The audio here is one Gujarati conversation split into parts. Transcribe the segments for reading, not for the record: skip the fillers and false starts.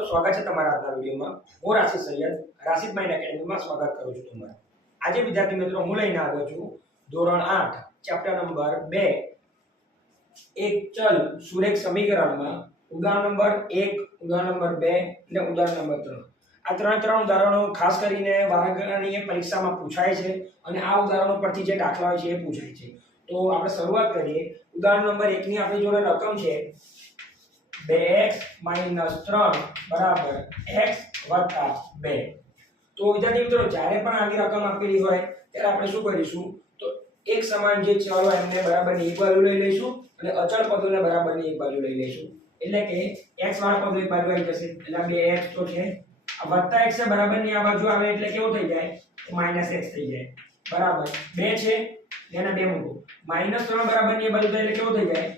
મિત્રો સ્વાગત છે તમારા આજના વિડીયોમાં। હું રાશિદ સૈયદ રાશિદ માઇન્ડ એકેડમીમાં સ્વાગત કરું છું તમારું। આજે વિદ્યાર્થી મિત્રો હું લઈને આવ્યો છું ધોરણ 8 ચેપ્ટર નંબર 2 એક ચલ સુરેખ સમીકરણમાં ઉદાહરણ નંબર 1, ઉદાહરણ નંબર 2 અને ઉદાહરણ નંબર 3। આ ત્રણ ઉદાહરણો ખાસ કરીને વારાઘડીની પરીક્ષામાં પૂછાય છે અને આ ઉદાહરણો પરથી જે દાખલા હોય છે એ પૂછાય છે। તો આપણે શરૂઆત કરીએ। ઉદાહરણ નંબર 1 ની આપણી જોડે રકમ છે 2x - 3 બરાબર x + 2। તો વિદ્યાર્થી મિત્રો જ્યારે પણ આવી રકમ આપેલી હોય ત્યારે આપણે શું કરીશું તો એક સમાન જે ચલ હોય એમને બરાબરની એક બાજુ લઈ લઈશું અને અચળ પદોને બરાબરની એક બાજુ લઈ લઈશું। એટલે કે x વાળા પદો એક બાજુ આવી જશે એટલે 2x તો છે, આ + x છે બરાબરની આ બાજુ આવે એટલે કેવું થઈ જાય તો -x થઈ જાય બરાબર। 2 છે એના 2 મૂકો -3 બરાબરની એ બાજુ થાય એટલે કેવું થઈ જાય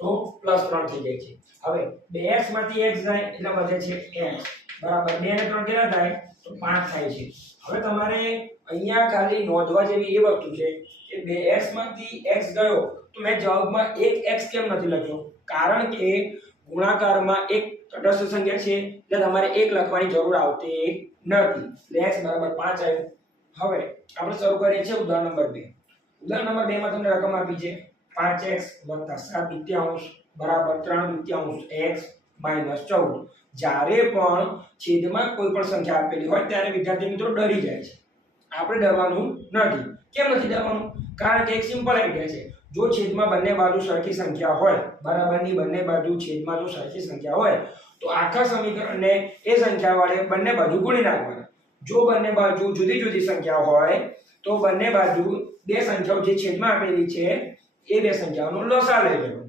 તો +3 થઈ જાય છે। હવે 2x માંથી x જાય એટલે વધે છે x બરાબર 2 ને 3 કેટલા થાય તો 5 થાય છે। હવે તમારે અહીંયા ખાલી નોંધવા જેવી એ વસ્તુ છે કે 2x માંથી x ગયો તો મેં જવાબમાં 1x કેમ નથી લખ્યો, કારણ કે ગુણાકારમાં એક તટસ્થ સંખ્યા છે એટલે તમારે 1 લખવાની જરૂર આવતી નથી એટલે x બરાબર 5 આવ્યું। હવે આપણે શરૂ કરીએ છીએ ઉદાહરણ નંબર 2। ઉદાહરણ નંબર 2 માં તમને રકમ આપી છે 5x + 7/2 બરાબર 3/2 x - 14। જ્યારે પણ છેદમાં કોઈ પણ સંખ્યા આપેલી હોય ત્યારે વિદ્યાર્થી મિત્રો ડરી જાય છે। આપણે ડરવાનું નથી। કેમ નથી ડરવાનું? કારણ કે એક સિમ્પલ આઈડિયા છે। જો છેદમાં બંને બાજુ સરખી સંખ્યા હોય બરાબરની બંને બાજુ છેદમાં જો સરખી સંખ્યા હોય તો આખા સમીકરણને એ સંખ્યા વડે બંને બાજુ ગુણી નાખવાના। જો બંને બાજુ જુદી જુદી સંખ્યા હોય તો બંને બાજુ બે સંખ્યાઓ જે છેદમાં આપેલી છે એ બે સંખ્યાઓનો લસા લઈ લેવાનો।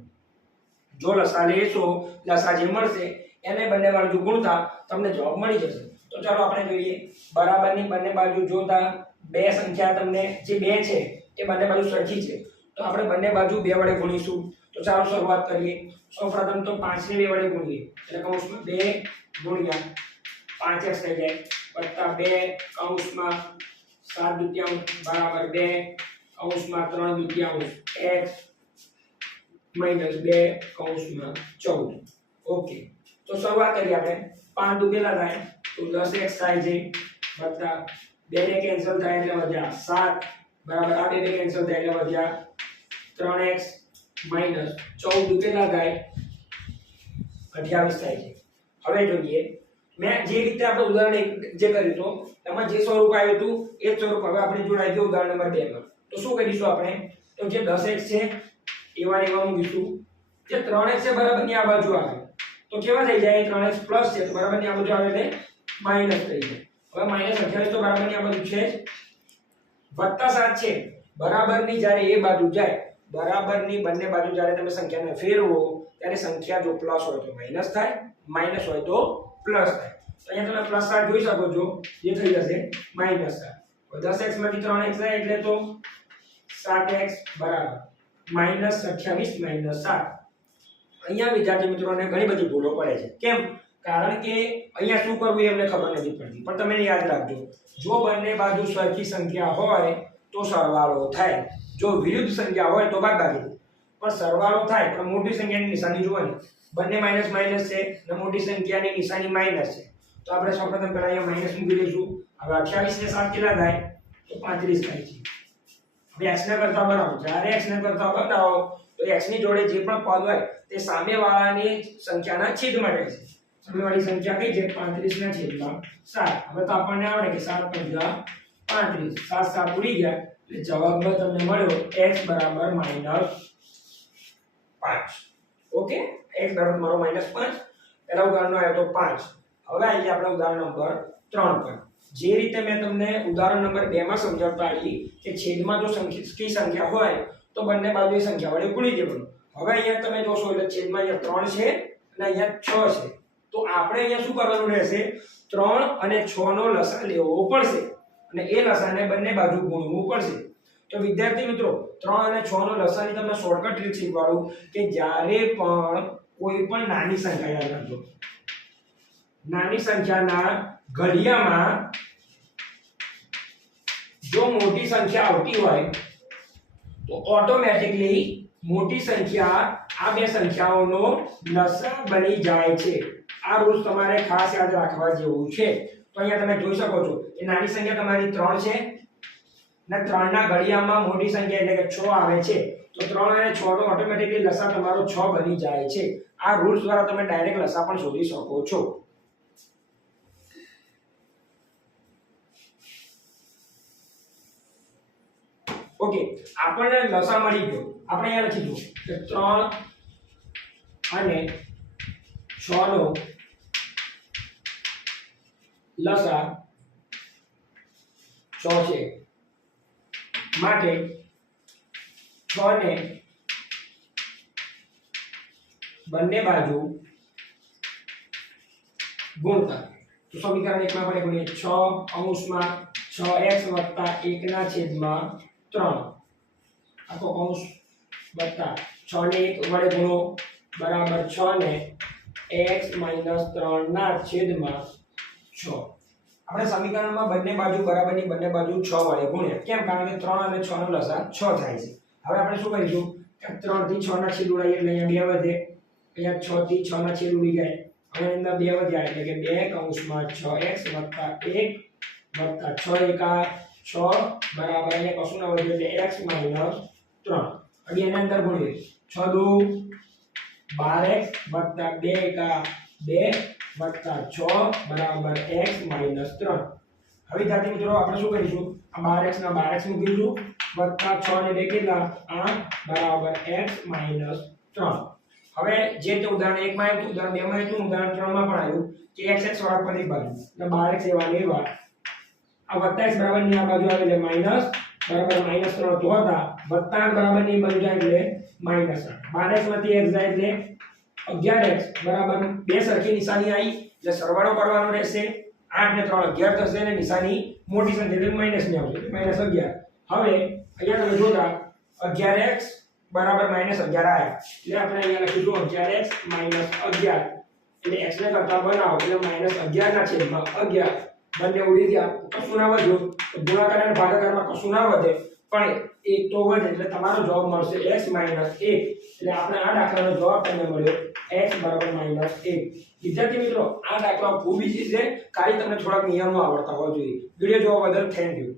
જો લસા લેશો લસા જે મળશે એને બંને બાજુ ગુણતા તમને જવાબ મળી જશે। તો ચાલો આપણે જોઈએ બરાબરની બંને બાજુ જોતા બે સંખ્યા તમને જે 2 છે એ બંને બાજુ સરખી છે તો આપણે બંને બાજુ 2 વડે ગુણીશું। તો ચાલો શરૂઆત કરીએ। સૌપ્રથમ તો 5 ને 2 વડે ગુણીએ એટલે કૌંસમાં 2 ગુણ્યા 5x થઈ જાય + 2 કૌંસમાં 7/2 બરાબર 2 કૌંસમાં 3/2 x -2 કૌંસમાં 14। ઓકે, તો શરૂઆત કરીએ આપણે 5 દુ કેટલા થાય તો 10x થાય છે વત્તા 2 ને કેન્સલ થાય એટલે વધ્યા 7 બરાબર આ 2 ને કેન્સલ થાય એટલે વધ્યા 3x -14 દુ કેટલા થાય 28 થાય છે। હવે જોઈએ મેં જે રીતે આપણે ઉદાહરણ જે કર્યું તો એમાં જે સ્વરૂપ આવ્યું હતું એ જ સ્વરૂપ હવે આપણે જોડાઈ ગયું ઉદાહરણ નંબર 2 માં। તો શું કરીશું આપણે તો જે 10x છે એવા મૂકીશું, જે 3x છે બરાબરની આ બાજુ આવે તો કેવા થઈ જાય 3x પ્લસ છે તો બરાબરની આ બાજુ આવે એટલે માઈનસ થઈ જાય। હવે -28 તો બરાબરની આ બાજુ છે જ, +7 છે બરાબરની જ્યારે એ બાજુ જાય બરાબરની બંને બાજુ જ્યારે તમે સંખ્યાને ફેરવો ત્યારે સંખ્યા જો પ્લસ હોય તો માઈનસ થાય, માઈનસ હોય તો પ્લસ થાય। તો અહીંયા તમે +7 જોઈ શકો છો એ થઈ જશે -7। 10x માંથી 3x જાય એટલે તો 7x બરાબર -28 - 7। અહીંયા વિદ્યાર્થી મિત્રોને ઘણી બધી ભૂલો પડે છે। કેમ? કારણ કે અહીંયા શું કરવું એમને ખબર નથી પડતી। પણ તમે યાદ રાખજો જો બંને બાજુ સરખી સંખ્યા હોય તો સરવાળો થાય, જો વિરુદ્ધ સંખ્યા હોય તો બાદબાકી થાય, પણ સરવાળો થાય પણ મોટી સંખ્યાની નિશાની જોવાની બંને માઈનસ માઈનસ છે અને મોટી સંખ્યાની નિશાની માઈનસ છે તો આપણે સૌપ્રથમ પહેલા અહીંયા માઈનસ મૂકી દઈશું। હવે 28 ને 7 કેટલા થાય તો 35 થાય છે। હવે x ને કરતા બનાવો, જ્યારે x ને કરતા બનાવો તો x ની જોડે જે પણ પદ હોય તે સામેવાળાની સંખ્યાના છેદમાં જાય છે। સામેવાળી સંખ્યા કઈ છે 35 ના છેદમાં 7। હવે તો આપણને આવડે કે 7 × 35 7 7 ઉડી ગયા એટલે જવાબમાં તમને મળ્યો x બરાબર -5। ઓકે, x બરાબર મારો -5 પહેલા ઉદાહરણનો આવ્યો તો 5। હવે આવી આપણે ઉદાહરણ નંબર 3 પર। જે રીતે મેં તમને ઉદાહરણ નંબર 2 માં સમજાવતા આવી કે છેદમાં જો સંખ્યા હોય તો બંને બાજુ એ સંખ્યા વડે ગુણી દેવાનું। હવે અહીંયા તમે જોશો એટલે છેદમાં અહીંયા 3 છે અને અહીંયા 6 છે તો આપણે અહીંયા શું કરવાનું રહેશે 3 અને 6 નો લસા લેવો પડશે અને એ લસાને બંને બાજુ ગુણવું પડશે। તો વિદ્યાર્થી મિત્રો 3 અને 6 નો લસાની તમને શોર્ટકટ ટ્રીક શીખવાડું કે જ્યારે પણ કોઈ પણ નાની સંખ્યા યાદ રાખજો, નાની સંખ્યાના ઘડિયામાં જો મોટી સંખ્યા આવતી હોય તો ઓટોમેટિકલી મોટી સંખ્યા આ બે સંખ્યાઓનો લસા બની જાય છે। આ રૂલ્સ તમારે ખાસ યાદ રાખવા જેવું છે. તો અહીંયા તમે જોઈ શકો છો એ નાની સંખ્યા તમારી 3 છે ને 3 ના ઘડિયામાં મોટી સંખ્યા એટલે કે 6 આવે છે. તો 3 અને 6 નો ઓટોમેટિકલી લસા તમારો 6 બની જાય છે. આ રૂલ્સ દ્વારા તમે ડાયરેક્ટ લસા પણ શોધી શકો છો. ઓકે, આપણને લસા મળી ગયો. આપણે અહીંયા લખી દો કે 3 અને 6 નો લસા 6 છે. માટે 6 ને બંને બાજુ ગુણતા. તો સમીકરણ 1 માં આપણે ગુણીએ 6 અંશમાં 6x + 1 ના છેદમાં 3 આખો કૌંસ વત્તા 6 ને 1 વડે ગુણો બરાબર 6 ને x - 3 ના છેદમાં 6. આપણે સમીકરણમાં બંને બાજુ બરાબરની બંને બાજુ 6 વડે ગુણ્યા. કેમ? કારણ કે 3 અને 6 નો લસા 6 થાય છે. હવે આપણે શું કરીશું કે 3 થી 6 ના છેદ ઉડાવીએ એટલે અહીંયા 2 વધે. અહીંયા 6 થી 6 ના છેદ ઉડી જાય. હવે અંદર 2 વધ્યા એટલે કે 2 કૌંસમાં 6x + 1 વત્તા 6 એકા 6 બરાબર અહીંયા કશું ના વધ્યું એટલે x - 3. હવે એના અંદર ગુણીએ 6 દુ 12x વત્તા 2 એકા 2 વત્તા 6 બરાબર x - 3. હવે વિદ્યાર્થી મિત્રો આપણે શું કરીશું આ 12x ના 12x મૂકીશું વત્તા 6 ને 2 કેટલા 8 બરાબર x - 3. હવે જે તે ઉદાહરણ 1 માં આવ્યું ઉદાહરણ 2 માં આવ્યું ઉદાહરણ 3 માં પણ આવ્યું કે x વાળા પરની બાજુ એટલે 12x એવા લેવા આ વત્તા x બરાબર ની આ બાજુ આવે એટલે માઈનસ બરાબર -3 તો હતા વત્તા બરાબર ની બાજુ જાય એટલે -8. 12x માંથી x જાય એટલે 11x બરાબર બે સરખી નિશાની આવી એટલે સરવાળો કરવાનો રહેશે. 8 ને 3 11 થશે અને નિશાની મોટી સંખ્યા એટલે માઈનસ ની આવશે -11. હવે અહીંયા તમે જોતા 11x બરાબર -11 આયા એટલે આપણે અહીંયા લખીશું 11x - 11 એટલે x ને કરતા બનાવો એટલે -11 ના છેદમાં 11 બંને ઉડી ગયા. કશું ના વધ્યું ગુણાકાર અને ભાગાકારમાં કશું ના વધે પણ એક તો વધે એટલે તમારો જવાબ મળશે x - 1. એટલે આપણે આ દાખલાનો જવાબ તમને મળ્યો x બરાબર -1. વિદ્યાર્થી મિત્રો આ દાખલો ખૂબ ઈઝી છે. ખાલી તમને થોડાક નિયમો આવડતા હોવા જોઈએ. વિડિયો જોવા બદલ થેન્ક યુ.